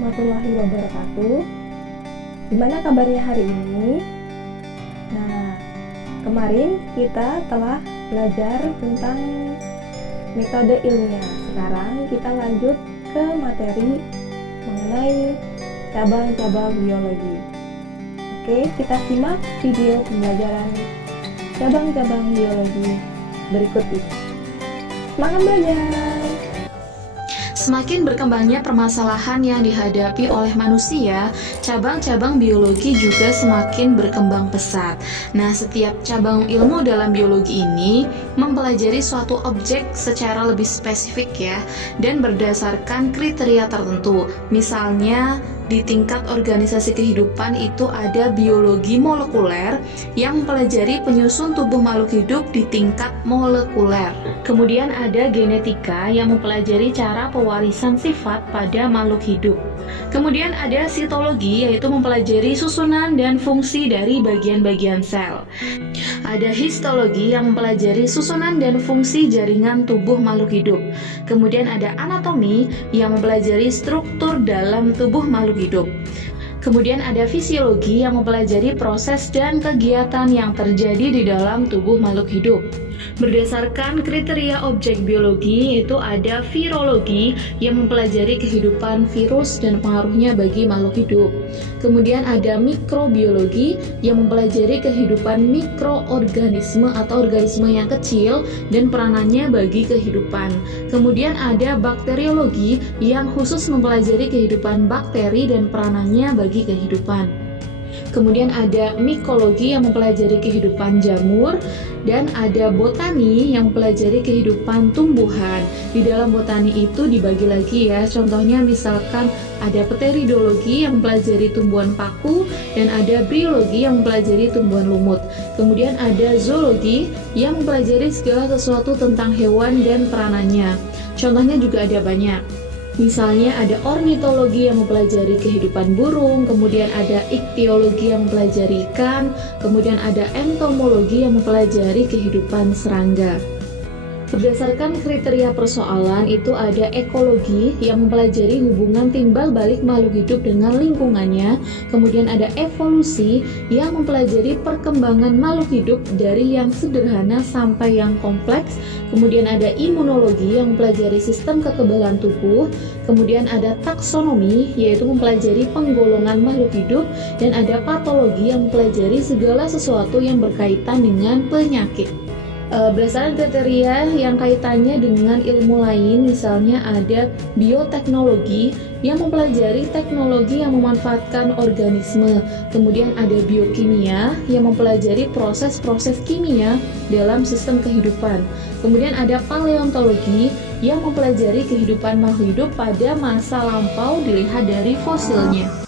warahmatullahi wabarakatuh. Gimana kabarnya hari ini? Nah, kemarin kita telah belajar tentang metode ilmiah. Sekarang kita lanjut ke materi mengenai cabang-cabang biologi. Oke, kita simak video pembelajaran cabang-cabang biologi berikut ini. Semangat belajar! Semakin berkembangnya permasalahan yang dihadapi oleh manusia, cabang-cabang biologi juga semakin berkembang pesat. Nah, setiap cabang ilmu dalam biologi ini mempelajari suatu objek secara lebih spesifik ya, dan berdasarkan kriteria tertentu. Misalnya, di tingkat organisasi kehidupan itu ada biologi molekuler yang mempelajari penyusun tubuh makhluk hidup di tingkat molekuler. Kemudian ada genetika yang mempelajari cara pewarisan sifat pada makhluk hidup. Kemudian ada sitologi, yaitu mempelajari susunan dan fungsi dari bagian-bagian sel. Ada histologi yang mempelajari susunan dan fungsi jaringan tubuh makhluk hidup. Kemudian ada anatomi yang mempelajari struktur dalam tubuh makhluk hidup. Kemudian ada fisiologi yang mempelajari proses dan kegiatan yang terjadi di dalam tubuh makhluk hidup. Berdasarkan kriteria objek biologi, yaitu ada virologi yang mempelajari kehidupan virus dan pengaruhnya bagi makhluk hidup. Kemudian ada mikrobiologi yang mempelajari kehidupan mikroorganisme atau organisme yang kecil dan peranannya bagi kehidupan. Kemudian ada bakteriologi yang khusus mempelajari kehidupan bakteri dan peranannya bagi kehidupan. Kemudian ada mikologi yang mempelajari kehidupan jamur, dan ada botani yang mempelajari kehidupan tumbuhan. Di dalam botani itu dibagi lagi ya, contohnya misalkan ada pteridologi yang mempelajari tumbuhan paku, dan ada briologi yang mempelajari tumbuhan lumut. Kemudian ada zoologi yang mempelajari segala sesuatu tentang hewan dan peranannya. Contohnya juga ada banyak. Misalnya ada ornitologi yang mempelajari kehidupan burung, kemudian ada iktiologi yang mempelajari ikan, kemudian ada entomologi yang mempelajari kehidupan serangga. Berdasarkan kriteria persoalan itu ada ekologi yang mempelajari hubungan timbal balik makhluk hidup dengan lingkungannya, kemudian ada evolusi yang mempelajari perkembangan makhluk hidup dari yang sederhana sampai yang kompleks, kemudian ada imunologi yang mempelajari sistem kekebalan tubuh, kemudian ada taksonomi yaitu mempelajari penggolongan makhluk hidup, dan ada patologi yang mempelajari segala sesuatu yang berkaitan dengan penyakit. Berdasarkan kriteria yang kaitannya dengan ilmu lain, misalnya ada bioteknologi yang mempelajari teknologi yang memanfaatkan organisme, kemudian ada biokimia yang mempelajari proses-proses kimia dalam sistem kehidupan, kemudian ada paleontologi yang mempelajari kehidupan makhluk hidup pada masa lampau dilihat dari fosilnya.